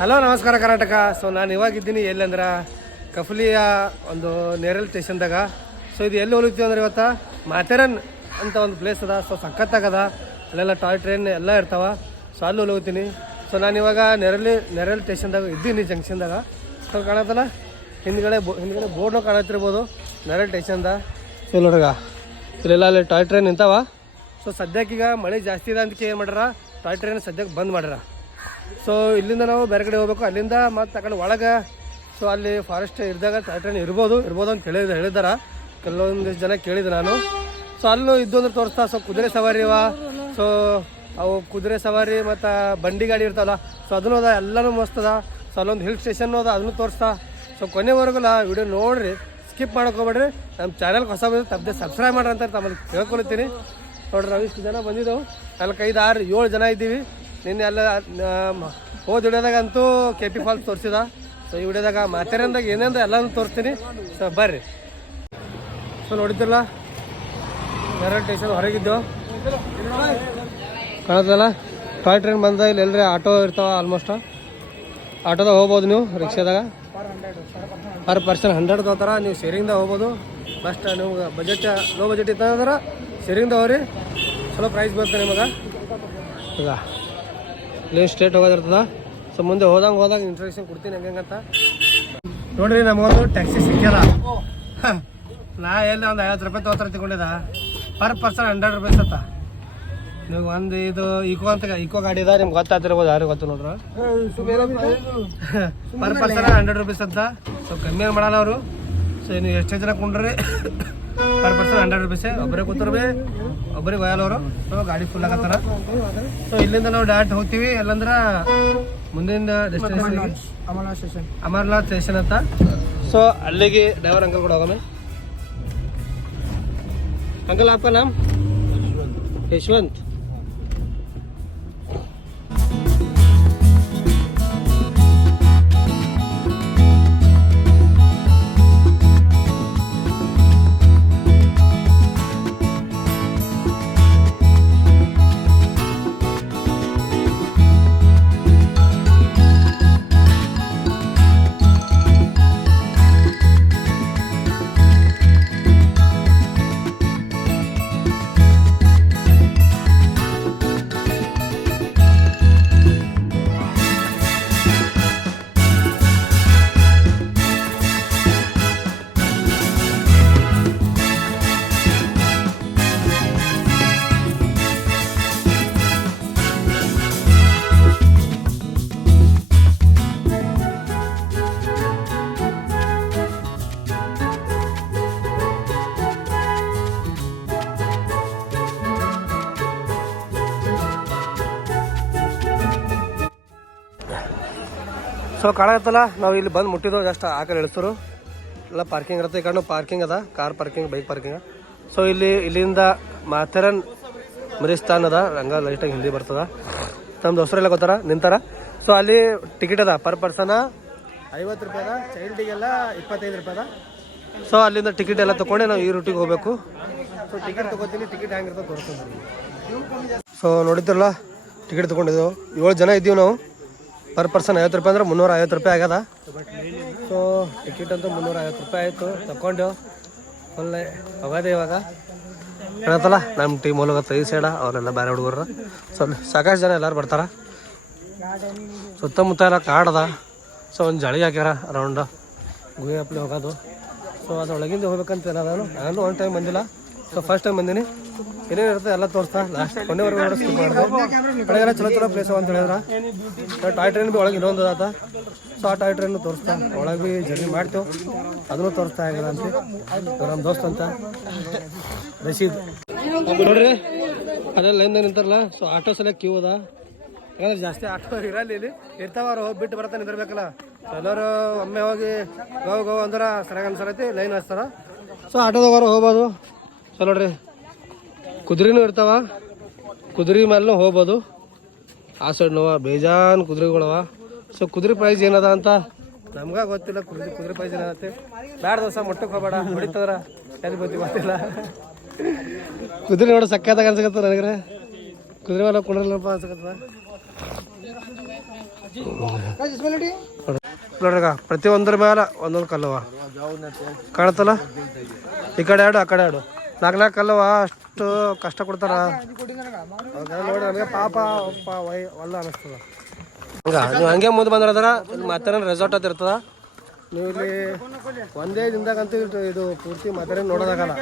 Hello ನಮಸ್ಕಾರ Karnataka. So ನಾನು ಇವಾಗಿದ್ದೀನಿ ಎಲ್ಲಂದ್ರೆ ಕಫಲಿಯ ಒಂದು ನೇರಲ್ ಸ್ಟೇಷನ್ದಾಗ. ಸೊ ಇದು ಎಲ್ಲಿ ಹೋಗ್ತೀವಿ ಅಂದ್ರೆ ಇವತ್ತು ಮಾಥೇರನ್ ಅಂತ ಒಂದು ಪ್ಲೇಸ್ ಅದ. ಸೊ ಸಖತ್ತಾಗದ, ಅಲ್ಲೆಲ್ಲ ಟಾಯ್ ಟ್ರೈನ್ ಎಲ್ಲ ಇರ್ತಾವ. ಸೊ ಅಲ್ಲಿ ಹೋಗ್ತೀನಿ. ಸೊ ನಾನು ಇವಾಗ ನೆರಲ್ ಸ್ಟೇಷನ್ದಾಗ ಇದ್ದೀನಿ, ಜಂಕ್ಷನ್ದಾಗ. ಸೊ ಕಾಣತ್ತಲ್ಲ ಹಿಂದ್ಗಡೆ ಬೋರ್ಡ್ನ ಕಾಣತ್ತಿರ್ಬೋದು ನೆರಲ್ ಸ್ಟೇಷನ್ದ. ಸೊ ನೋಡ್ರಿಗ ಇಲ್ಲೆಲ್ಲ ಅಲ್ಲಿ ಟಾಯ್ ಟ್ರೈನ್ ನಿಂತಾವ. ಸೊ ಸದ್ಯಕ್ಕೀಗ ಮಳೆ ಜಾಸ್ತಿ ಇದೆ ಅಂತ ಏನು ಮಾಡ್ಯಾರ, ಟಾಯ್ ಟ್ರೈನ್ ಸದ್ಯಕ್ಕೆ ಬಂದ್ ಮಾಡ್ಯಾರ. ಸೊ ಇಲ್ಲಿಂದ ನಾವು ಬೇರೆ ಕಡೆ ಹೋಗ್ಬೇಕು, ಅಲ್ಲಿಂದ ಮತ್ತು ಆ ಕಡೆ ಒಳಗೆ. ಸೊ ಅಲ್ಲಿ ಫಾರೆಸ್ಟ್ ಇದ್ದಾಗ ಟಾಯ್ ಟ್ರೈನ್ ಇರ್ಬೋದು ಅಂತ ಹೇಳಿದಾರ ಕೆಲವೊಂದು ಜನ ಕೇಳಿದೆ ನಾನು. ಸೊ ಅಲ್ಲೂ ಇದ್ದು ಅಂದ್ರೆ ತೋರಿಸ್ತಾ. ಸೊ ಕುದುರೆ ಸವಾರಿ ಅವ. ಸೊ ಅವು ಕುದುರೆ ಸವಾರಿ ಮತ್ತು ಬಂಡಿ ಗಾಡಿ ಇರ್ತಾವಲ್ಲ, ಸೊ ಅದನ್ನು ಅದ, ಎಲ್ಲನೂ ಮಸ್ತ್ ಅದ. ಸೊ ಅಲ್ಲೊಂದು ಹಿಲ್ ಸ್ಟೇಷನ್ ಅದ, ಅದನ್ನು ತೋರಿಸ್ತಾ. ಸೊ ಕೊನೆವರೆಗೂ ವಿಡಿಯೋ ನೋಡ್ರಿ, ಸ್ಕಿಪ್ ಮಾಡೋಕೋಬೇಡ್ರಿ. ನಮ್ಮ ಚಾನಲ್ಗೆ ಹೊಸ ಬಂದು ತಪ್ಪದೆ ಸಬ್ಸ್ಕ್ರೈಬ್ ಮಾಡ್ರಿ ಅಂತ ತಮ್ಮಲ್ಲಿ ಕೇಳ್ಕೊಳ್ತೀನಿ. ನೋಡ್ರಿ ನಾವು ಇಷ್ಟು ಜನ ಬಂದಿದ್ದೆವು, 4, 5, 6, 7 ಜನ ಇದ್ದೀವಿ. ನಿನ್ನೆ ಎಲ್ಲ ಹೋದ ವಿಡಿಯೋದಾಗ ಅಂತೂ KP ಫಾಲ್ಸ್ ತೋರಿಸಿದ. ಸೊ ಈ ವಿಡಿಯೋದಾಗ ಮಾಥೇರನ್ದಾಗ ಏನೇನು ಎಲ್ಲನೂ ತೋರಿಸ್ತೀನಿ. ಸೊ ಬರ್ರಿ. ಸೊ ನೋಡಿದ್ರಲ್ಲ ನೆರಲ್ ಸ್ಟೇಷನ್ ಹೊರಗಿದ್ದು ಕಾಣುತ್ತಲ್ಲ, ಟಾಯ್ ಟ್ರೈನ್ ಬಂದ. ಇಲ್ಲಿ ಎಲ್ಲರೇ ಆಟೋ ಇರ್ತಾವ, ಆಲ್ಮೋಸ್ಟ್ ಆಟೋದಾಗ ಹೋಗ್ಬೋದು. ನೀವು ರಿಕ್ಷಾದಾಗ ಪರ್ ಪರ್ಸನ್ 100 ತೊಗೋತಾರ. ನೀವು ಶೇರಿಂಗ್ದಾಗ ಹೋಗ್ಬೋದು. ಬೆಸ್ಟ್ ನಿಮ್ಗೆ ಬಜೆಟ್ ಲೋ ಬಜೆಟ್ ಇತ್ತಂದ್ರೆ ಶೇರಿಂಗ್ದಾಗ ಹೋಗ್ರಿ, ಚಲೋ ಪ್ರೈಸ್ ಬರ್ತದೆ ನಿಮಗೆ. ಈಗ ಇಲ್ಲಿ ಸ್ಟೇಟ್ ಹೋಗೋದಿರ್ತದ. ಸೊ ಮುಂದೆ ಹೋದಾಗ ಇಂಟ್ರೊಡಕ್ಷನ್ ಕೊಡ್ತೀನಿ ಹೆಂಗಂತ ನೋಡ್ರಿ. ನಮಗೊಂದು ಟ್ಯಾಕ್ಸಿ ಸಿಕ್ಕ್ಯದ. ನಾ ಎಲ್ಲಿ ಒಂದು 50 ರೂಪಾಯಿ ತೊಗೋತಾರ ತಿಳ್ಕೊಂಡಿದ್ದ. ಪರ್ ಪರ್ಸನ್ 100 ರೂಪಾಯಿ ಅತ್ತ. ನೀವು ಒಂದು ಇದು ಈಕೋ ಗಾಡಿ ಇದೆ, ನಿಮ್ಗೆ ಗೊತ್ತಾಗ್ತಿರ್ಬೋದು, ಯಾರಿಗೆ ಗೊತ್ತು ನೋಡ್ರ. ಪರ್ ಪರ್ಸನ್ 100 ರೂಪಾಯಿ ಅಂತ. ಸೊ ಕಮ್ಮಿ ಏನು ಮಾಡಲ್ಲ ಅವರು. ಸೊ ನೀವು ಎಷ್ಟೇ ಜನ ಕುಂಡ್ರಿ ಪರ್ ಪರ್ಸನ್ 100 ರೂಪಾಯಿ. ಒಬ್ಬರೇ ಕೂತರು ಒಬ್ಬರಿಗೆ ಒಯ್ಯಲ್ಲ ಅವರು. ಸೊ ಗಾಡಿ ಫುಲ್ ಆಗತ್ತಾರ. ಸೊ ಇಲ್ಲಿಂದ ನಾವು ಡೈರೆಕ್ಟ್ ಹೋಗ್ತೀವಿ ಎಲ್ಲಂದ್ರೆ ಮುಂದಿನ ಡೆಸ್ಟಿನೇಷನ್ ಅಮರ್ನಾಥ್ ಸ್ಟೇಷನ್ ಅಂತ. ಸೊ ಅಲ್ಲಿಗೆ ಡ್ರೈವರ್ ಅಂಕಲ್ ಕೂಡ ಹೋಗೋಣ. अंकल आपका नाम? यशवंत. ಸೊ ಕಾಣತ್ತಲ್ಲ, ನಾವು ಇಲ್ಲಿ ಬಂದು ಮುಟ್ಟಿದ್ದು ಜಸ್ಟ್ ಆ ಕಡೆ ಇಳಿಸೋರು ಎಲ್ಲ ಪಾರ್ಕಿಂಗ್ ಇರುತ್ತೆ. ಈ ಕಡೆ ಪಾರ್ಕಿಂಗ್ ಅದ, car parking, bike parking. So ಇಲ್ಲಿಂದ ಮಾಥೇರನ್ ಮಿರಿಸ್ತಾನ್ ಅದ. ರಂಗ ಲೈಟಾಗಿ ಹಿಂದಿ ಬರ್ತದ. ನಮ್ದು ಹೊಸರೆಲ್ಲ ಗೊತ್ತಾರ ನಿಂತಾರ. ಸೊ ಅಲ್ಲಿ ಟಿಕೆಟ್ ಅದ, ಪರ್ ಪರ್ಸನ್ 50 ರೂಪಾಯಿ ಅದ, ಚೈಲ್ಡಿಗೆಲ್ಲ 25 ರೂಪಾಯಿ ಅದ. ಸೊ ಅಲ್ಲಿಂದ ಟಿಕೆಟ್ ಎಲ್ಲ ತೊಗೊಂಡೆ ನಾವು ಈ ರೂಟಿಗೆ ಹೋಗ್ಬೇಕು. ಸೊ ಟಿಕೆಟ್ ತೊಗೋತೀನಿ, ಟಿಕೆಟ್ ಹೆಂಗಿರ್ತದೆ ತೋರಿಸ್ತೀನಿ. ಸೊ ನೋಡಿದ್ರಲ್ಲ, ಟಿಕೆಟ್ ತೊಗೊಂಡಿದ್ದೆವು. 7 ಜನ ಇದ್ದೀವಿ ನಾವು. ಪರ್ ಪರ್ಸನ್ 50 ರೂಪಾಯಿ ಅಂದ್ರೆ 350 ರೂಪಾಯಿ ಆಗ್ಯದ. ಸೊ ಟಿಕೆಟ್ ಅಂತೂ 350 ರೂಪಾಯಿ ಆಯಿತು. ತಗೊಂಡು ಒಳ್ಳೆ ಹೋಗೋದೆ ಇವಾಗ. ಹೇಳತ್ತಲ್ಲ ನಮ್ಮ ಟೀಮ್ ಹೋಗತ್ತೆ ಈ ಸೈಡ, ಅವರೆಲ್ಲ ಬೇರೆ ಹುಡುಗರು. ಸೊ ಸಾಕಷ್ಟು ಜನ ಎಲ್ಲರೂ ಬರ್ತಾರೆ. ಸುತ್ತಮುತ್ತ ಎಲ್ಲ ಕಾಡದ. ಸೊ ಒಂದು ಜಳಿ ಹಾಕ್ಯಾರ ರೌಂಡ್ ಗುಹೆ ಹಪ್ಪಲಿ ಹೋಗೋದು. ಸೊ ಅದರೊಳಗಿಂದ ಹೋಗ್ಬೇಕಂತ ನಾನು ಒಂದು ಟೈಮ್ ಬಂದಿಲ್ಲ. ಸೊ ಫಸ್ಟ್ ಟೈಮ್ ಬಂದೀನಿ. ಏನೇನಿರುತ್ತೆ ಎಲ್ಲ ತೋರಿಸ್ತಾ. ಲಾಸ್ಟ್ ಕೊನೆವರೆಗೂ ಸ್ಕಿಪ್ ಮಾಡಿದೆ. ಒಳಗೆಲ್ಲ ಚಲೋ ಪ್ಲೇಸ್ ಅಂತ ಹೇಳಿದ್ರೆ. ಟಾಯ್ ಟ್ರೈನ್ ಭೀ ಒಳಗೆ ಇನ್ನೊಂದು ಅದ. ಸೊ ಆ ಟಾಯ್ ಟ್ರೈನ್ ತೋರಿಸ್ತಾ, ಒಳಗೆ ಭೀ ಜರ್ನಿ ಮಾಡ್ತೇವೆ, ಅದನ್ನು ತೋರಿಸ್ತಾ ಆಗಿಲ್ಲ ಅಂತ. ನಮ್ಮ ದೋಸ್ತ್ ಅಂತ ರಶೀದ್ ನೋಡ್ರಿ, ಅದೇ ಲೈನ್ದಾಗ ನಿಂತಾರಲ್ಲ. ಸೊ ಆಟೋಸ್ ಎಲ್ಲ ಕ್ಯೂ ಅದ. ಯಾಕಂದ್ರೆ ಜಾಸ್ತಿ ಆಟೋ ಇರಲ್ಲ, ಇಲ್ಲಿ ಇರ್ತಾವ. ಅವ್ರು ಹೋಗಿ ಬಿಟ್ಟು ಬರ್ತಾ ನಿಂದಿರ್ಬೇಕಲ್ಲ. ಎಲ್ಲರೂ ಒಮ್ಮೆ ಹೋಗಿ ಗೋ ಅಂದ್ರೆ ಸರಿಯಾಗಿ ಅನ್ಸರೈತಿ, ಲೈನ್ ಹಚ್ತಾರ. ಸೊ ಆಟೋದವರು ಹೋಗ್ಬೋದು. ಸೊ ನೋಡ್ರಿ, ಕುದುರೆನೂ ಇರ್ತಾವ, ಕುದುರೆ ಮೇಲೂ ಹೋಗ್ಬೋದು. ಆ ಸೈಡ್ ನೋವ ಬೇಜಾನ್ ಕುದುರೆಗಳವ. ಸೊ ಕುದುರೆ ಪ್ರೈಸ್ ಏನದ ಅಂತ ನಮ್ಗೆ ಗೊತ್ತಿಲ್ಲ. ಕುದುರೆ ಪ್ರೈಸ್ ಏನತ್ತೆ ಬ್ಯಾಡ ದೋಸ, ಮುಟ್ಟಕ್ಕೆ ಹೋಗಬೇಡ, ಹೊಡಿತಂದ್ರ ಎಲ್ಲಿ ಗೊತ್ತಿಲ್ಲ. ಕುದುರೆ ನೋಡಿ ಸಕ್ಕತ್ತಾಗ ಅನ್ಸಕತ್ತ ನನಗ್ರೆ. ಕುದುರೆ ಮೇಲೆ ಕುಂಡ್ರಲ್ಲಪ್ಪ ಅನ್ಸಕತ್ತದ. ನೋಡ್ರಿಗ ಪ್ರತಿಯೊಂದ್ರ ಮೇಲೆ ಒಂದೊಂದು ಕಲ್ಲವ ಕಾಣತ್ತಲ್ಲ. ಈ ಕಡೆ ಆಡು ಆ ಕಡೆ ಆಡು, ನಾಲ್ಕು ಕಲ್ಲವ. ಅಷ್ಟು ಕಷ್ಟ ಕೊಡ್ತಾರ ನೋಡಿ. ನಮಗೆ ಪಾಪ ಒಪ್ಪ ಒಲ್ಲ ಅನಿಸ್ತದ. ನೀವು ಹಂಗೆ ಮುಂದೆ ಬಂದ್ರದ್ರ ಇಲ್ಲಿ ಮಾತಾರ ರೆಸಾರ್ಟ್ ಅಂತ ಇರ್ತದ. ನೀವು ಇಲ್ಲಿ ಒಂದೇ ದಿನದಾಗಂತೂ ಇದು ಪೂರ್ತಿ ಮಾತಾಡಿ ನೋಡೋದಾಗಲ್ಲ.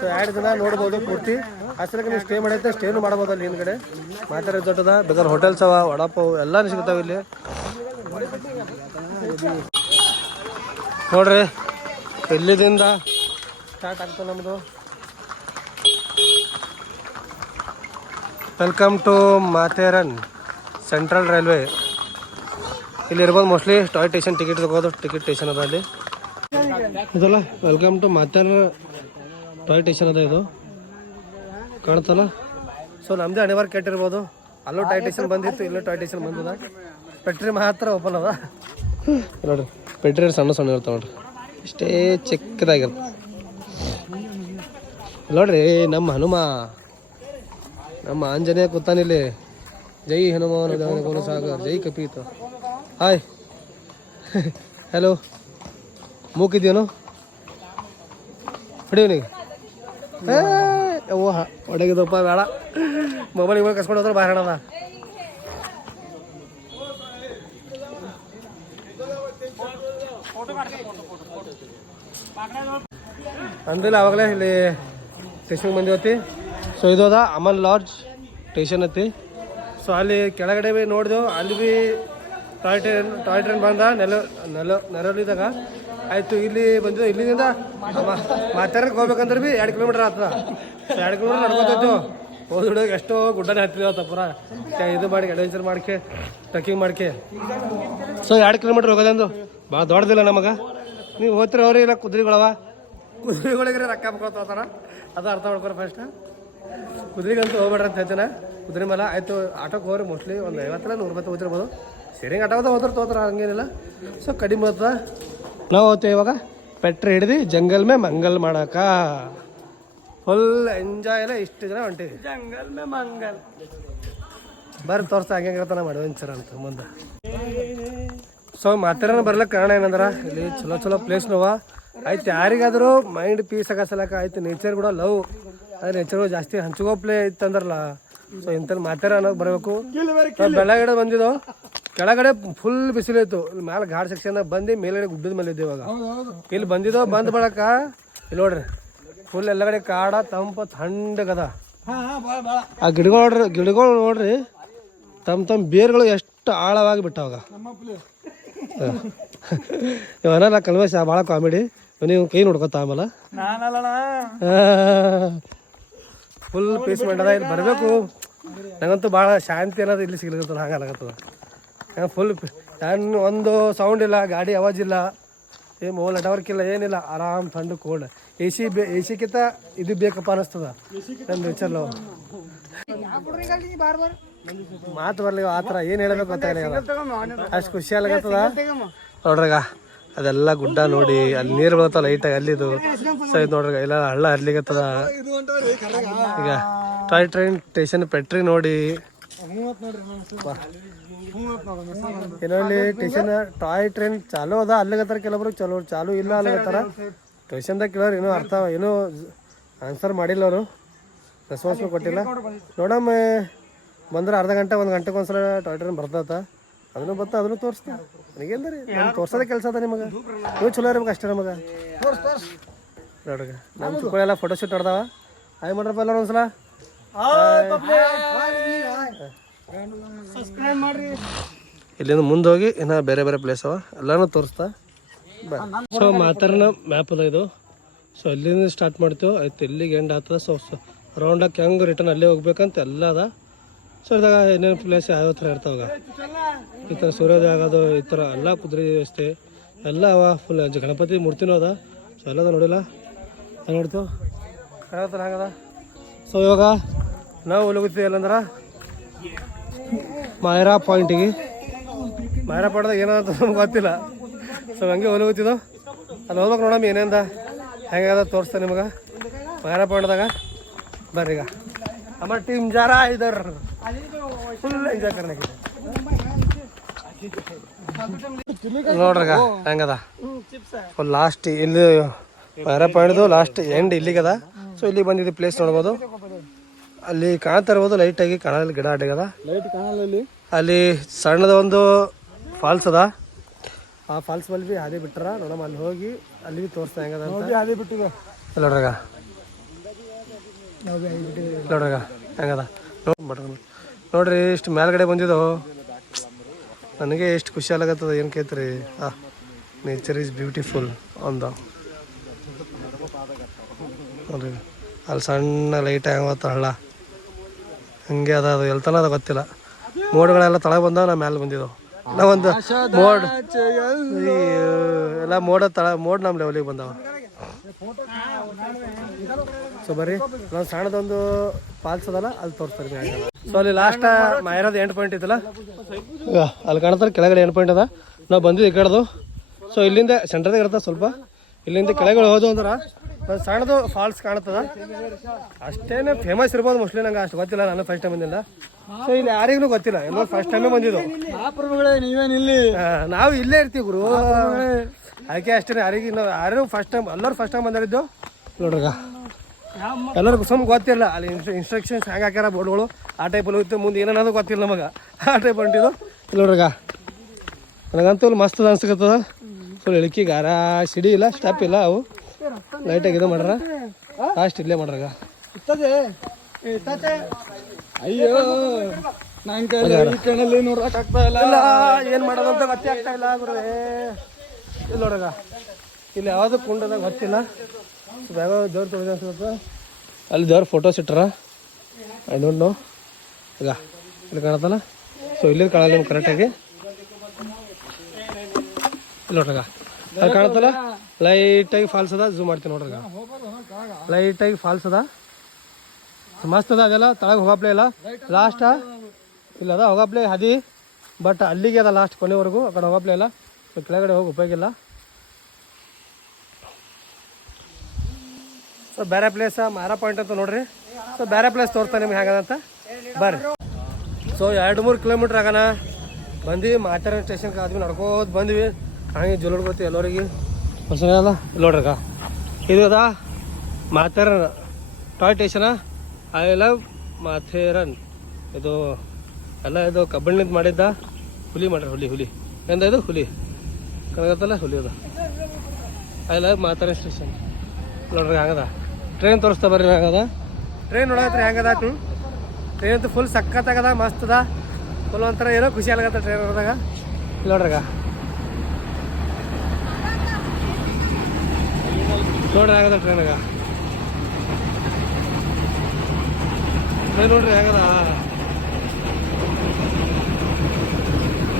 ಸೊ 2 ದಿನ ನೋಡ್ಬೋದು ಪೂರ್ತಿ. ಅಷ್ಟಕ್ಕೆ ನೀವು ಸ್ಟೇ ಮಾಡೈತೆ ಸ್ಟೇನು ಮಾಡ್ಬೋದು ಅಲ್ಲಿ ಹಿಂದ್ಗಡೆ. ಮಾತಾಡ ರೆಸಾರ್ಟ್ ಅದ, ಬೇಕಾದ್ರೆ ಹೋಟೆಲ್ಸ್ ಅವ, ವಡಾಪಾವ್ ಎಲ್ಲ ಸಿಗ್ತಾವೆ ಇಲ್ಲಿ ನೋಡ್ರಿ. ಇಲ್ಲಿದಿಂದ ಸ್ಟಾರ್ಟ್ ಆಗ್ತದೆ ನಮ್ಮದು. Welcome to Matheran central railway. ಇಲ್ಲಿ ಇರ್ಬೋದು ಮೋಸ್ಟ್ಲಿ ಟಾಯ್ ಸ್ಟೇಷನ್. ಟಿಕೆಟ್ ತಗೋದು ಟಿಕೆಟ್ ಸ್ಟೇಷನ್ ಅದ ಅಲ್ಲಿ ಇದಲ್ಲ. Welcome to Matheran toy station ಅದ ಇದು, ಕಾಣ್ತಲ್ಲ. ಸೊ ನಮ್ಮದೇ ಹಣೆಬಾರ್ ಕೆಟ್ಟಿರ್ಬೋದು. ಅಲ್ಲೂ ಟಾಯ್ ಸ್ಟೇಷನ್ ಬಂದಿತ್ತು, ಇಲ್ಲೂ ಟಾಯ್ ಸ್ಟೇಷನ್ ಬಂದದ. ಪೆಟ್ರಿ ಮಾತ್ರ ಓಪನ್ ಅದ ನೋಡ್ರಿ. ಪೆಟ್ರಿ ಸಣ್ಣ ಸಣ್ಣ ಇರ್ತಾವ ನೋಡ್ರಿ, ಇಷ್ಟೇ ಚಿಕ್ಕದಾಗಿರುತ್ತೆ ನೋಡ್ರಿ. ನಮ್ಮ ಹನುಮ, ನಮ್ಮ ಆಂಜನೇಯ ಕೂತಾನಿಲ್ಲಿ. ಜೈ ಹನುಮಾನ ಸಾಗರ್, ಜೈ ಕಪೀತ. Hi hello. ಮೂಕಿದ್ಯೇನು ಹೊಡಿಯೋನಿಗೆ? ಓಹ ಹೊಡಗಿದಪ್ಪ, ಬೇಡ. ಮೊಬೈಲ್ ಇವಾಗ ಕಸ್ಕೊಂಡು ಹೋದ್ರೆ ಬಾರ ಅದ. ಅಂದಿಲ್ಲ ಅವಾಗಲೇ ಇಲ್ಲಿ ಸ್ಟೇಷನ್ಗೆ ಬಂದಿವತ್ತಿ. ಸೊ ಇದು ಅದ ಅಮನ್ ಲಾಡ್ಜ್ ಸ್ಟೇಷನ್ ಐತಿ. ಸೊ ಅಲ್ಲಿ ಕೆಳಗಡೆ ಭೀ ನೋಡಿದೆವು, ಅಲ್ಲಿ ಭೀ ಟಾಯ್ ಟ್ರೈನ್ ಬಂದ ನೆರಳಿದಾಗ ಆಯಿತು. ಇಲ್ಲಿ ಬಂದಿದ್ದು. ಇಲ್ಲಿಂದ ಮಾತಾಡಕ್ಕೆ ಹೋಗ್ಬೇಕಂದ್ರೆ ಭೀ 2 ಕಿಲೋಮೀಟರ್ ಆಗ್ತದ. 2 ಕಿಲೋಮೀಟರ್ ನಡ್ಕೋತೈತು. ಹೋದ್ರೆ ಎಷ್ಟೋ ಗುಡ್ಡನೇ ಹತ್ತಿದೇವತ್ತ ಪೂರ ಇದು ಮಾಡಿ ಅಡ್ವೆಂಚರ್ ಮಾಡ್ಕೆ, ಟ್ರೆಕ್ಕಿಂಗ್ ಮಾಡ್ಕೆ. ಸೊ 2 ಕಿಲೋಮೀಟರ್ ಹೋಗೋದಂದು ಭಾಳ ದೊಡ್ಡದಿಲ್ಲ ನಮಗೆ. ನೀವು ಹೋಗ್ತೀರಿ ಅವ್ರಿ ಇಲ್ಲ ಕುದುರೆಗಳವ, ಕುದುರೆಗಳಿಗೆ ರೊಕ್ಕ ಹಾಕೋತಾರ. ಅದು ಅರ್ಥ ಮಾಡ್ಕೊರಿ ಫಸ್ಟ್. ಕುದುರೆಗಂತೂ ಹೋಗ್ಬೇಡ್ರಿ ಅಂತ ಹೇಳ್ತೇನೆ. ಕುದುರೆ ಮೇಲೆ ಆಯಿತು. ಆಟೋಕ್ಕೆ ಹೋಗ್ರಿ ಮೋಸ್ಟ್ಲಿ ಒಂದು 50-100 ರೂಪಾಯಿ ತೊಗೋತಿರ್ಬೋದು. ಶೇರಿಂಗ್ ಆಟೋದ ಹೋದ್ರೆ ಹಂಗೇನಿಲ್ಲ. ಸೊ ಕಡಿಮೆ ಆಗ್ತದ. ನಾವು ಹೋಗ್ತೇವೆ ಇವಾಗ ಪೆಟ್ರಿ ಹಿಡಿದು ಜಂಗಲ್ ಮೇ ಮಂಗಲ್ ಮಾಡಕ. ಫುಲ್ ಎಂಜಾಯ್ ಎಲ್ಲ ಇಷ್ಟು ಜನ ಹೊಂಟಿವಿ. ಜಂಗಲ್ ಮೇ ಮಂಗಲ್ ಬರ್ರಿ ತೋರಿಸ್ತಾ ಹಂಗಿರ್ತ ನಮ್ಮ ಅಡ್ವೆಂಚರ್ ಅಂತ ಮುಂದೆ. ಸೊ ಮಾತಾಡೋಣ ಬರ್ಲಿಕ್ಕೆ ಕಾರಣ ಏನಂದ್ರೆ ಇಲ್ಲಿ ಚಲೋ ಪ್ಲೇಸ್ನವ ಆಯ್ತು. ಯಾರಿಗಾದರೂ ಮೈಂಡ್ ಪೀಸ್ ಆಗಸಲಕ ಆಯ್ತು. ನೇಚರ್ ಕೂಡ ಲವ್, ಅದು ನೇಚರ್ ಕೂಡ ಜಾಸ್ತಿ ಹಂಚ್ಕೋ ಪ್ಲೇ ಇತ್ತಂದ್ರಲ್ಲ. ಸೊ ಇಂಥಲ್ಲಿ ಮಾತಾಡ ಅನ್ನೋಕೆ ಬರಬೇಕು. ಬೆಳಗಡೆ ಬಂದಿದ್ದೋ, ಕೆಳಗಡೆ ಫುಲ್ ಬಿಸಿಲಿತ್ತು. ಇಲ್ಲಿ ಮೇಲೆ ಘಾಟ್ ಸೆಕ್ಷನ್ ಬಂದು ಮೇಲ್ಗಡೆ ಗುಡ್ಡದ ಮೇಲೆ ಇದ್ದೇವೆ ಇವಾಗ. ಇಲ್ಲಿ ಬಂದಿದ್ದೋ, ಬಂದ್ ಬಳಕ ಇಲ್ಲಿ ನೋಡ್ರಿ ಫುಲ್ ಎಲ್ಲ ಕಡೆ ಕಾಡ ತಂಪು ತಣ್ಣಗದ. ಆ ಗಿಡಗಳು ನೋಡ್ರಿ ತಮ್ಮ ಬೇರ್ಗಳು ಎಷ್ಟು ಆಳವಾಗಿ ಬಿಟ್ಟವಾಗ. ಇವನ ಕಲ್ಮೇಶ ಭಾಳ ಕಾಮಿಡಿ. ನೀವು ಕೈ ನೋಡ್ಕೊತ ಆಮೇಲೆ ಫುಲ್ ಪೀಸ್ ಮಾಡದ. ಇಲ್ಲಿ ಬರಬೇಕು. ನಂಗಂತೂ ಭಾಳ ಶಾಂತಿ ಅನ್ನೋದು ಇಲ್ಲಿ ಸಿಗ್ಲಿಕ್ಕತ್ತದ. ಹಂಗೆ ಆಗತ್ತದ. ಫುಲ್ ಒಂದು ಸೌಂಡ್ ಇಲ್ಲ, ಗಾಡಿ ಆವಾಜ್ ಇಲ್ಲ, ಮೊಬೈಲ್ ನೆಟ್ವರ್ಕ್ ಇಲ್ಲ, ಏನಿಲ್ಲ. ಆರಾಮ್ ಥಂಡು ಕೋಲ್ಡ್. ಎ ಸಿಕ್ಕಿಂತ ಇದು ಬೇಕಪ್ಪ ಅನ್ನಿಸ್ತದ ನನ್ನ ನೇಚರ್ಲು. ಮಾತು ಬರ್ಲಿಲ್ಲ ಆ ಥರ ಏನು ಹೇಳಬೇಕು ಗೊತ್ತಾಗಲ್ಲ. ಅಷ್ಟು ಖುಷಿ ಆಗತ್ತದ ನೋಡ್ರಿಗ. ಅದೆಲ್ಲ ಗುಡ್ಡ ನೋಡಿ, ಅಲ್ಲಿ ನೀರು ಬೀಳ್ತಾವ ಲೈಟಾಗಿ ಅಲ್ಲಿದು. ಸೊ ಇದು ನೋಡ್ರಿಗ ಇಲ್ಲ ಹಳ್ಳ ಹರ್ಲಿಕ್ಕತ್ತದ. ಈಗ ಟಾಯ್ ಟ್ರೈನ್ ಸ್ಟೇಷನ್ ಪೆಟ್ರಿ ನೋಡಿ. ಕೆಲವಲ್ಲಿ ಸ್ಟೇಷನ್ ಟಾಯ್ ಟ್ರೈನ್ ಚಾಲು ಅದ ಅಲ್ಲಿಗತ್ತಾರ, ಕೆಲವೊಬ್ರು ಚಾಲು ಇಲ್ಲ ಅಲ್ಲಿಗತ್ತಾರ. ಸ್ಟೇಷನ್ದಾಗ ಕೇಳೋರು ಏನೋ ಅರ್ಥ ಏನೂ ಆನ್ಸರ್ ಮಾಡಿಲ್ಲ ಅವರು, ರೆಸ್ಪಾನ್ಸ್ ಕೊಟ್ಟಿಲ್ಲ. ನೋಡಮ್ಮ ಬಂದ್ರೆ ಅರ್ಧ ಗಂಟೆ 1 ಗಂಟೆಗೆ ಒಂದ್ಸಲ ಟಾಯ್ ಟ್ರೈನ್ ಬರ್ತದ. ಅದನ್ನು ಅದನ್ನು ತೋರಿಸ್ತಾ ನನಗೇನ್ರಿ ನಮ್ಗೆ ತೋರ್ಸೋದೇ ಕೆಲಸ ಅದ ನಿಮಗೆ. ನೀವು ಚಲೋ ಇರ್ಬೇಕು ಅಷ್ಟೇ ನಮಗೆ. ನೋಡ್ರಿ ನಮ್ಮ ಚಿಕ್ಕಳೆಲ್ಲ ಫೋಟೋಶೂಟ್ ನಡೆದಾವ. ಹಾಯ್ ಮಾಡ್ರಪ್ಪ ಎಲ್ಲರೂ ಒಂದ್ಸಲ. ಇಲ್ಲಿಂದ ಮುಂದೆ ಹೋಗಿ ಇನ್ನು ಬೇರೆ ಪ್ಲೇಸ್ ಅವ ಎಲ್ಲಾನು ತೋರಿಸ್ತಾ ಬಾ. ಸೊ ಮಾತಾಡೋಣ ಮ್ಯಾಪ್ ಅದ ಇದು. ಸೊ ಅಲ್ಲಿಂದ ಸ್ಟಾರ್ಟ್ ಮಾಡ್ತೇವೆ ಆಯ್ತು, ಎಲ್ಲಿಗೆ ಎಂಡ್ ಆಗ್ತದೆ. ಸೊ ರೌಂಡಾಗಿ ಹೆಂಗೆ ರಿಟರ್ನ್ ಅಲ್ಲೇ ಹೋಗ್ಬೇಕಂತ ಎಲ್ಲ ಅದ. ಸೊ ಇದಾಗ ಏನೇನು ಪ್ಲೇಸ್ ಯಾವ ಥರ ಇರ್ತಾವಾಗ ಈ ಥರ ಸೂರ್ಯೋದಯ ಆಗೋದು, ಈ ಥರ ಎಲ್ಲ ಕುದುರೆ ವ್ಯವಸ್ಥೆ ಎಲ್ಲ ಅವ. ಫುಲ್ ಗಣಪತಿ ಮೂರ್ತಿನೂ ಅದ. ಸೊ ಎಲ್ಲದ ನೋಡಿಲ್ಲ ನೋಡ್ತು ಯಾವ ಥರ ಆಗದ. ಸೊ ಇವಾಗ ನಾವು ಹೋಗ್ತೀವಿ ಎಲ್ಲಂದ್ರೆ ಮಾಯರಾ ಪಾಯಿಂಟಿಗೆ. ಮಾಯರಾ ಪಾಯಿಂಟ್ದಾಗ ಏನಂತ ನಮ್ಗೆ ಗೊತ್ತಿಲ್ಲ. ಸೊ ಹಂಗೆ ಹೋಗ್ತಿದ್ದೋ ಅಲ್ಲಿ ಹೋಗ್ಬೇಕು ನೋಡಮ್ಮ ಏನೇಂದ ಹೆಂಗದ ತೋರಿಸ್ತಾ ನಿಮಗೆ ಮಾಯರಾ ಪಾಯಿಂಟ್ದಾಗ. ಬರ್ರಿ ಈಗ हमारा टीम जा रहा है इधर फुल एंजॉय करने के लिए. ನೋಡ್ರಗ ಹೆಂಗದ ಫುಲ್ ಲಾಸ್ಟ್ ಇಲ್ಲಿ ಮೈರಾ ಪಾಯಿಂಟ್ದು ಲಾಸ್ಟ್ ಎಂಡ್ ಇಲ್ಲಿಗದ. ಸೊ ಇಲ್ಲಿ ಬಂದಿದ್ದು ಪ್ಲೇಸ್ ನೋಡ್ಬೋದು. ಅಲ್ಲಿ ಕಾಣ್ತಾ ಇರ್ಬೋದು ಲೈಟ್ ಆಗಿ ಕಾಣಲ್ಲ, ಗಿಡ ಅಡ್ಡಗದ ಲೈಟ್ ಕಾಣಲ್ಲ. ಅಲ್ಲಿ ಸಣ್ಣದ ಒಂದು ಫಾಲ್ಸ್ ಅದ. ಆ ಫಾಲ್ಸ್ ಬಲ್ಲಿ ಹಾದಿ ಬಿಟ್ಟಾರ ನೋಡಮ್ಮ. ಅಲ್ಲಿ ಹೋಗಿ ಅಲ್ಲಿ ತೋರಿಸ್ತಾ ಹೆಂಗದ ಅಂತ. ಹಾದಿ ಬಿಟ್ಟಿದೆ ನೋಡ್ರಗ, ನೋಡ್ರಗ ಹೆಂಗದ ನೋಡ್ರಿ. ಇಷ್ಟು ಮೇಲ್ಗಡೆ ಬಂದಿದ್ದು ನನಗೆ ಎಷ್ಟು ಖುಷಿ ಆಗತ್ತದ. ಏನು ಕೇಳ್ತೀರಿ? ನೇಚರ್ ಈಸ್ ಬ್ಯೂಟಿಫುಲ್ ಅಂದ ನೋಡ್ರಿ. ಅಲ್ಲಿ ಸಣ್ಣ ಲೈಟ್ ಆಗತ್ತ ಹಳ್ಳ ಹಂಗೆ ಅದ. ಅದು ಎಲ್ತನ ಅದ ಗೊತ್ತಿಲ್ಲ. ಮೋಡ್ಗಳೆಲ್ಲ ತಳ ಬಂದಾವ, ನಾ ಮ್ಯಾಲೆ ಬಂದಿದ್ದವು. ನಾವೊಂದು ಮೋಡ್ ಎಲ್ಲ ಮೋಡ್ ನಮ್ಮ ಲೆವೆಲಿಗೆ ಬಂದಾವ. ಸೊ ಬರ್ರಿ, ನಾವು ಸಣ್ಣದೊಂದು ಫಾಲ್ಸ್ ಅದಲ್ಲ ಅಲ್ಲಿ ತೋರಿಸ್ತಾರೆ. ಸೊ ಅಲ್ಲಿ ಲಾಸ್ಟ್ ಮೈರಾದ ಎಂಡ್ ಪಾಯಿಂಟ್ ಇತ್ತಲ್ಲ, ಅಲ್ಲಿ ಕಾಣ್ತಾರೆ ಕೆಳಗಡೆ ಎಂಡ್ ಪಾಯಿಂಟ್ ಅದ. ನಾವು ಬಂದಿದ್ದು ಈ ಕಡೆದು. ಸೊ ಇಲ್ಲಿಂದ ಸೆಂಟರ್ದಾಗ ಇರ್ತದೆ ಸ್ವಲ್ಪ. ಇಲ್ಲಿಂದ ಕೆಳಗಡೆ ಹೋದು ಅಂದ್ರೆ ಒಂದು ಸಣ್ಣದು ಫಾಲ್ಸ್ ಕಾಣ್ತದ. ಅಷ್ಟೇನೆ ಫೇಮಸ್ ಇರ್ಬೋದು ಮೋಸ್ಟ್ಲಿ, ನಂಗೆ ಅಷ್ಟು ಗೊತ್ತಿಲ್ಲ. ನಾನು ಫಸ್ಟ್ ಟೈಮ್ ಬಂದಿಲ್ಲ. ಸೊ ಇಲ್ಲಿ ಯಾರಿಗೂ ಗೊತ್ತಿಲ್ಲ, ಎಲ್ಲೋ ಫಸ್ಟ್ ಟೈಮೇ ಬಂದಿದ್ದು. ನಾವು ಇಲ್ಲೇ ಇರ್ತೀವಿ ಗುರು, ಅದಕ್ಕೆ ಅಷ್ಟೇ. ಯಾರು ಫಸ್ಟ್ ಟೈಮ್ ಎಲ್ಲರೂ ಫಸ್ಟ್ ಟೈಮ್ ಬಂದಿದ್ದು ನೋಡ್ರಗ. ಎಲ್ಲರಿಗೂ ಸುಮ್ ಗೊತ್ತಿಲ್ಲ ಅಲ್ಲಿ ಇನ್ಸ್ಟ್ರಕ್ಷನ್ಸ್ ಹೆಂಗೆ ಹಾಕ್ಯಾರ ಬೋರ್ಡ್ಗಳು, ಆ ಟೈಪಲ್ಲಿ ಹೋಗ್ತೀವಿ. ಮುಂದೆ ಏನೇನೋ ಗೊತ್ತಿಲ್ಲ ನಮಗೆ, ಆ ಟೈಪ್ ಹೊಂಟಿದ್ದು ನೋಡ್ರಗ. ನನಗಂತೂ ಇಲ್ಲಿ ಮಸ್ತ್ ಅನ್ಸಕತ್ತದ. ಫುಲ್ ಇಳಕಿ ಗಾರ ಸಿಡಿ ಇಲ್ಲ, ಸ್ಟೆಪ್ ಇಲ್ಲ, ಅವು ಲೈಟಾಗಿ ಇದು ಮಾಡ್ರ. ಲಾಸ್ಟ್ ಇಲ್ಲೇ ಮಾಡ್ರಾಗ. ಅಯ್ಯೋ ನಂಗೆ ನೋಡಕ್ಕಾಗ್ತಾ ಇಲ್ಲ, ಏನು ಮಾಡೋದು ಅಂತ ಗೊತ್ತೇ ಆಗ್ತಾ ಇಲ್ಲ ಗುರುವೇ. ಇಲ್ಲಿ ನೋಡ್ರಾಗ, ಇಲ್ಲಿ ಯಾವುದು ಕುಂಡದಾಗ ಗೊತ್ತಿಲ್ಲ. ಬೇಗ ದೇವ್ರು ತೊಳೆದ ಅನ್ಸುತ್ತೆ. ಅಲ್ಲಿ ದೇವ್ರ ಫೋಟೋಸ್ ಇಟ್ಟಾರ, ಐ ಡೋಂಟ್ ನೋ. ಈಗ ಇಲ್ಲಿ ಕಾಣತ್ತಲ್ಲ. ಸೊ ಇಲ್ಲಿ ಕಾಣಲ್ಲ ನಿಮ್ಗೆ ಕರೆಕ್ಟಾಗಿ. ಇಲ್ಲಿ ನೋಡ್ರಾಗ ಅಲ್ಲಿ ಕಾಣತ್ತಲ್ಲ, ಲೈಟಾಗಿ ಫಾಲ್ಸ್ ಅದ. ಝೂಮ್ ಮಾಡ್ತೀನಿ ನೋಡ್ರಾಗ. ಲೈಟಾಗಿ ಫಾಲ್ಸ್ ಅದ, ಮಸ್ತ್ ಅದ. ಅದೆಲ್ಲ ತಳಗೆ ಹೋಗಪ್ಲೇ ಇಲ್ಲ. ಲಾಸ್ಟ್ ಇಲ್ಲ ಅದ ಹೋಗಪ್ಲೇ ಹದಿ, ಬಟ್ ಅಲ್ಲಿಗೆ ಅದ ಲಾಸ್ಟ್ ಕೊನೆವರೆಗೂ. ಆ ಕಡೆ ಹೋಗಪ್ಲೇ ಇಲ್ಲ. ಸೊ ಕೆಳಗಡೆ ಹೋಗಿ ಉಪಯೋಗ ಇಲ್ಲ. ಸೊ ಬೇರೆ ಪ್ಲೇಸ್ ಮೈರಾ ಪಾಯಿಂಟ್ ಅಂತ ನೋಡ್ರಿ. ಸೊ ಬೇರೆ ಪ್ಲೇಸ್ ತೋರ್ತಾನೆ ನಿಮ್ಗೆ ಹೇಗದಂತ ಬರ್ರಿ. ಸೊ 2-3 ಕಿಲೋಮೀಟ್ರ್ ಆಗೋಣ ಬಂದ್ವಿ. ಮಾತಾರ ಸ್ಟೇಷನ್ಗೆ ಆದ್ವಿ, ನಡ್ಕೋದು ಬಂದ್ವಿ. ಹಾಗೆ ಜೋಲೋಡ್ಕೋತಿ ಎಲ್ಲರಿಗೆ ಹೊಸ ಅದ. ಇಲ್ಲಿ ನೋಡ್ರಕ್ಕ, ಇದು ಅದ Matheran toy station. I love Matheran. ಇದು ಎಲ್ಲ ಇದು ಕಬ್ಬಿಣದಿಂದ ಮಾಡಿದ್ದ. ಹುಲಿ ಮಾಡ್ರಿ, ಹುಲಿ ಎಂದ ಇದು ಹುಲಿ ಕನಗತ್ತಲ್ಲ, ಹುಲಿ ಅದ. ಐ ಲವ್ ಮಾಥೇರನ್ ಸ್ಟೇಷನ್ ನೋಡ್ರಿ. ಹಂಗದ ಟ್ರೈನ್ ತೋರಿಸ್ತಾ ಬರ್ರಿ. ಹಂಗದ ಟ್ರೈನ್ ನೋಡತ್ರಿ ಹೆಂಗದ. ಟ್ರೈನ್ ಅಂತೂ ಫುಲ್ ಸಖತ್ತಾಗದ, ಮಸ್ತ್ ಅದ. ಫುಲ್ ಒಂಥರ ಏನೋ ಖುಷಿ ಆಗತ್ತ ಟ್ರೈನ್ ನೋಡಿದಾಗ. ಇಲ್ಲಿ ನೋಡ್ರಾಗ ನೋಡ್ರಿ ಆಗದ ಟ್ರೈನಾಗ. ಟ್ರೈನ್ ನೋಡ್ರಿ ಆಗದ.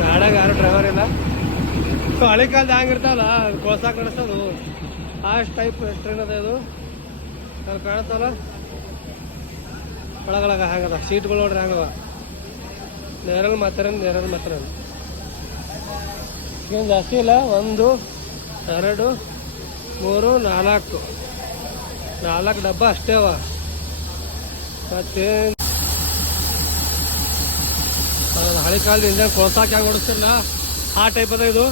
ಗಾಡ್ಯಾಗ ಯಾರು ಡ್ರೈವರ್ ಇಲ್ಲ. ಸೊ ಹಳೆ ಕಾಲದ ಹಂಗಿರ್ತಾವಲ್ಲ, ಕೊಳಸಾಕ ನಡೆಸೋದು ಅಷ್ಟು ಟೈಪ್ ಟ್ರೈನ್ ಅದ ಇದು. ಅಲ್ಲಿ ಕಾಣುತ್ತಲ್ಲ ಒಳಗೊಳಗ ಹ್ಯಾಂಗದ ಸೀಟ್ಗಳು ನೋಡ್ರಿ ಹಂಗವ. ನೇರಲ್ ಮಾತಾರ ಏನು ಜಾಸ್ತಿ ಇಲ್ಲ. 1 2 3 4 ಡಬ್ಬ ಅಷ್ಟೇ ಅವ. ಮತ್ತೆ ಹಳೆ ಕಾಲದ ಇಂಜನ್ ಕೊಳಸಾಕ ಹೆಂಗೆ ಓಡಿಸ್ತಿರಲ್ಲ ಆ ಟೈಪ್ ಅದ ಇದು.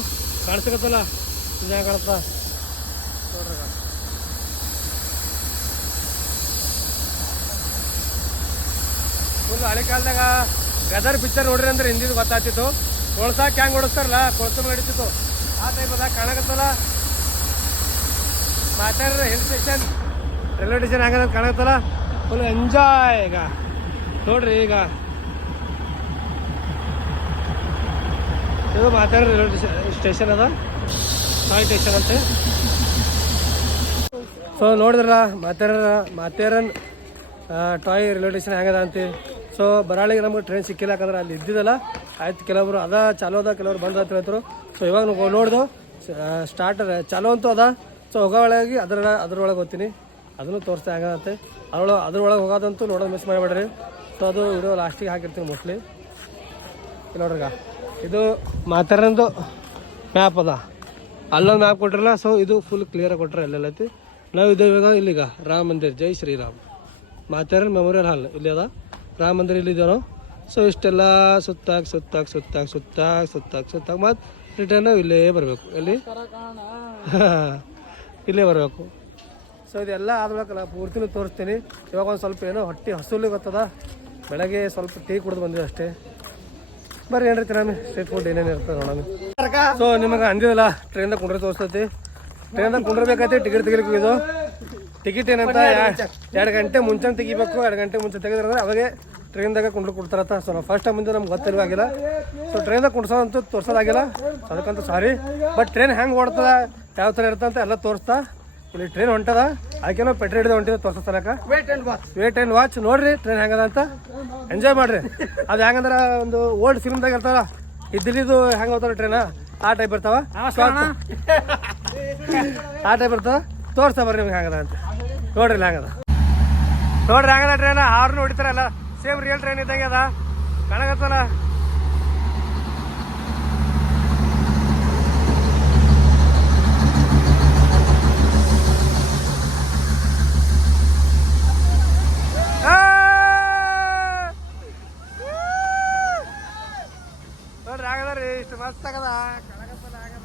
ಕಾಣಿಸ್ಕತ್ತಲ್ಲ ಇಂಜನ್ ಕಾಣುತ್ತ ನೋಡ್ರಿ. ಫುಲ್ ಹಳೆ ಕಾಲದಾಗ ಗದರ್ ಪಿಕ್ಚರ್ ನೋಡ್ರಿ ಅಂದ್ರೆ ಹಿಂದಿದ್ದು ಗೊತ್ತಾಗ್ತಿತ್ತು. ಕೊಳಸಾಕ ಹೆಂಗೆ ಓಡಿಸ್ತಾರಲ್ಲ, ಕೊಳಸ ನಡೀತಿತ್ತು ಆ ಟೈಪ್ ಅದ. ಕಾಣಕತ್ತಲ್ಲ ಮಾತಾಡ್ರ ಹಿಲ್ ಸ್ಟೇಷನ್, ರೈಲ್ವೆ ಸ್ಟೇಷನ್ ಹೆಂಗದ ಕಾಣಕತ್ತಲ್ಲ. Full enjoy. ಈಗ ನೋಡ್ರಿ, ಈಗ ಇದು ಮಾತಾಡ ರೈಲ್ವೆ ಸ್ಟೇಷನ್ ಅದ, ಟಾಯ್ ಸ್ಟೇಷನ್ ಅಂತೆ. ಸೊ ನೋಡಿದ್ರಲ್ಲ ಮಾಥೇರನ್ ಟಾಯ್ ರೈಲ್ವೆ ಸ್ಟೇಷನ್ ಹೆಂಗದ ಅಂತೆ. ಸೊ ಬರಾಳಿಗೆ ನಮ್ಗೆ ಟ್ರೈನ್ ಸಿಕ್ಕಿಲ್ಲ, ಯಾಕಂದ್ರೆ ಅಲ್ಲಿ ಇದ್ದಿದ್ದಲ್ಲ. ಆಯ್ತು, ಕೆಲವರು ಅದ ಚಾಲೋ ಅದ, ಕೆಲವರು ಬಂದ ಅಂತ ಹೇಳ್ತಾರೆ. ಸೊ ಇವಾಗ ನಾವು ನೋಡ್ದು ಸ್ಟಾರ್ಟ್ ಚಾಲೋ ಅಂತೂ ಅದ. ಸೊ ಹೋಗೋಳಾಗಿ ಅದ್ರೊಳಗೆ ಹೋಗ್ತೀನಿ, ಅದನ್ನು ತೋರಿಸ್ತಾ ಹೆಂಗಂತೆ. ಅದ್ರೊಳಗೆ ಹೋಗೋದಂತೂ ನೋಡೋದು ಮಿಸ್ ಮಾಡಬೇಡ್ರಿ. ಸೊ ಅದು ವಿಡಿಯೋ ಲಾಸ್ಟಿಗೆ ಹಾಕಿರ್ತೀನಿ ಮೋಸ್ಟ್ಲಿ. ನೋಡ್ರಿಗ ಇದು ಮಾತಾರಂದು ಮ್ಯಾಪ್ ಅದ. ಅಲ್ಲೊಂದು ಮ್ಯಾಪ್ ಕೊಟ್ಟಿರಲ್ಲ. ಸೊ ಇದು ಫುಲ್ ಕ್ಲಿಯರಾಗಿ ಕೊಟ್ಟರೆ ಎಲ್ಲೈತಿ. ನಾವು ಇವಾಗ ಇಲ್ಲಿಗ ರಾಮ ಮಂದಿರ್, ಜೈ ಶ್ರೀರಾಮ್ ಮಾಥೇರನ್ ಮೆಮೋರಿಯಲ್ ಹಾಲ್ ಇಲ್ಲಿ ಅದ. ರಾಮ ಮಂದಿರ ಇಲ್ಲಿದ್ದೇವೆ ನಾವು. ಸೊ ಇಷ್ಟೆಲ್ಲ ಸುತ್ತಾಕ್ ಮತ್ತು ರಿಟರ್ನ್ ನಾವು ಇಲ್ಲೇ ಬರಬೇಕು. ಎಲ್ಲಿ ಇಲ್ಲೇ ಬರಬೇಕು. ಸೊ ಇದೆಲ್ಲ ಆದ್ಬೇಕಲ್ಲ ಪೂರ್ತಿನೂ ತೋರಿಸ್ತೀನಿ. ಇವಾಗ ಒಂದು ಸ್ವಲ್ಪ ಏನೋ ಹೊಟ್ಟೆ ಹಸುಲಿ ಗೊತ್ತದ. ಬೆಳಗ್ಗೆ ಸ್ವಲ್ಪ ಟೀ ಕುಡಿದು ಬಂದಿದೆ ಅಷ್ಟೇ. ಬರ್ರಿ ಏನ್ರಿ ತಿನ್ನಮಿ ಸ್ಟ್ರೀಟ್ ಫುಡ್ ಏನೇನು ಇರ್ತದೆ ನೋಡಮಿ. ಸೊ ನಿಮಗೆ ಅಂದಿದಲ್ಲ ಟ್ರೈನ್ದಾಗ ಕುಂಡ್ರೆ ತೋರಿಸ್ತೈತಿ. ಟ್ರೈನ್ದಾಗ ಕುಂಡ್ರಬೇಕಾಯ್ತು ಟಿಕೆಟ್ ತೆಗಿಲಿಕ್ಕೆ ಇದು ಟಿಕೆಟ್ ಏನಂತ 2 ಗಂಟೆ ಮುಂಚೆ ತೆಗಿಬೇಕು. 2 ಗಂಟೆ ಮುಂಚೆ ತೆಗೆದ್ರೆ ಅವಾಗೆ ಟ್ರೈನ್ದಾಗ ಕುಂಡ್ರು ಕೊಡ್ತಾರತ್ತ. ಸೊ ನಾವು ಫಸ್ಟ್ ಟೈಮ್ ಮುಂದೆ ನಮ್ಗೆ ಗೊತ್ತಿಲ್ವಾಗಿಲ್ಲ. ಸೊ ಟ್ರೈನ್ದಾಗ ಕುಂಡ್ಸೋದಂತೂ ತೋರ್ಸೋದಾಗಿಲ್ಲ. ಸೊ ಅದಕ್ಕಂತೂ ಸಾರಿ. ಬಟ್ ಟ್ರೈನ್ ಹೆಂಗೆ ಓಡ್ತದ ಯಾವ ಥರ ಇರ್ತಂತ ಎಲ್ಲ ತೋರಿಸ್ತಾ. ಇಲ್ಲಿ ಟ್ರೈನ್ ಹೊಂಟದ ಅದಕ್ಕೇನೋ ಪೆಟ್ರೋಲ್ ಹಿಡಿದು ಹೊಂಟಿದ ತೋರಿಸ್ತಾರಕ. ವೇಟ್ ಆ್ಯಂಡ್ ವಾಚ್ ನೋಡ್ರಿ ಟ್ರೈನ್ ಹೆಂಗದ ಅಂತ ಎಂಜಾಯ್ ಮಾಡ್ರಿ. ಅದು ಹೆಂಗಂದ್ರೆ ಒಂದು ಓಲ್ಡ್ ಫಿಲ್ಮ್ದಾಗ ಇರ್ತಾರ ಇದ್ದಿದ್ದು ಹೆಂಗೆ ಹೋಗ್ತಾರ ಟ್ರೈನ ಆ ಟೈಪ್ ಇರ್ತಾವ. ಆ ಟೈಪ್ ಇರ್ತಾವ ತೋರಿಸ್ತಾ ಬರ್ರಿ ನಿಮ್ಗೆ ಹೆಂಗದ ಅಂತ ನೋಡ್ರಿ. ಹೆಂಗದ ನೋಡ್ರಿ ಹೆಂಗದ ಟ್ರೈನ್ ಹಾರ್ನು ಹೊಡಿತಾರಲ್ಲ ಸೇಮ್ ರಿಯಲ್ ಟ್ರೈನ್ ಇದ್ದಂಗೆ ಅದ ಕಾಣಕತ್ತಲ್ಲ. ನೋಡ್ರಿ ಆಗದ ರೀ ಇಷ್ಟು ಮಸ್ತ್ ಆಗದ ಕಾಣಕತ್ತಲ್ಲ ಆಗದ.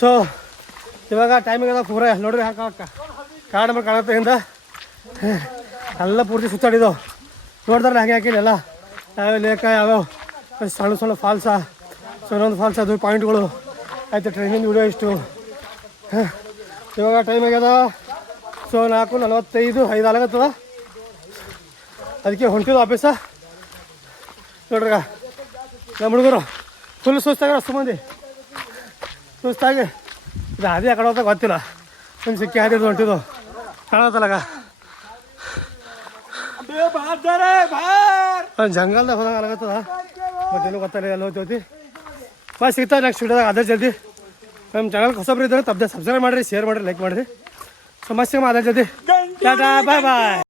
ಸೊ ಇವಾಗ ಟೈಮಿಂಗ್ ಅದ ಪೂರ ನೋಡ್ರಿ ಹಾಕ ಕಾಡು ಮೇಲೆ ಕಾಣತ್ತಿಂದ ಎಲ್ಲ ಪೂರ್ತಿ ಸುತ್ತಾಡಿದ್ದು ನೋಡ್ದಾರೆ ಹಾಗೆ ಹಾಕಿಲ್ಲ ಎಲ್ಲ ಯಾವ್ಯಾವ ಲೇಕ ಯಾವ್ಯಾವ ಸಣ್ಣ ಫಾಲ್ಸ. ಸೊ ಇನ್ನೊಂದು ಫಾಲ್ಸ್ ಅದು ಪಾಯಿಂಟ್ಗಳು ಆಯ್ತು. ಟ್ರೈನಿಂಗ್ ವಿಡಿಯೋ ಇಷ್ಟು. ಇವಾಗ ಟೈಮ್ ಆಗ್ಯದ. ಸೊ 4:45 5 ಆಗತ್ತದ. ಅದಕ್ಕೆ ಹೊಂಟಿದ್ದು ಆಫೀಸ ನೋಡ್ರಿ. ನಮ್ಮ ಹುಡುಗರು ಫುಲ್ ಸುಸ್ತಾಗ್ಯಾರ. ಅಷ್ಟು ಮಂದಿ ಸುಸ್ತಾಗಿ ಇದು ಅದೇ ಆ ಕಡೆ ಹೋಗ್ತಾ ಗೊತ್ತಿಲ್ಲ. ಒಂದು ಸಿಕ್ಕಿ ಹಾದಿದ್ದು ಹೊಂಟಿದ್ದು ಕಾಣತ್ತಲ್ಲ. ಜಂಗಲ್ದಾಗ ಹೋದಾಗ ಆಗತ್ತದ. ಬಟ್ ಏನೂ ಗೊತ್ತಾಗ ಎಲ್ಲ ಹೋಗ್ತೈತಿ. ಬಾ ಸಿಗ್ತಾವೆ ನೆಕ್ಸ್ಟ್ ವಿಡಿಯೋದಾಗ. ಅದೇ ಜಲ್ದಿ ನಮ್ಮ ಚಾನಲ್ಗೆ ಹೊಸಬ್ರು ಇದ್ದರೆ ತಪ್ಪದೆ ಸಬ್ಸ್ಕ್ರೈಬ್ ಮಾಡಿರಿ, ಶೇರ್ ಮಾಡಿರಿ, ಲೈಕ್ ಮಾಡಿರಿ. ಸಮಸ್ಯೆ ಅದೇ ಜಲ್ದಿ. ಟಾಟಾ ಬಾಯ್ ಬಾಯ್.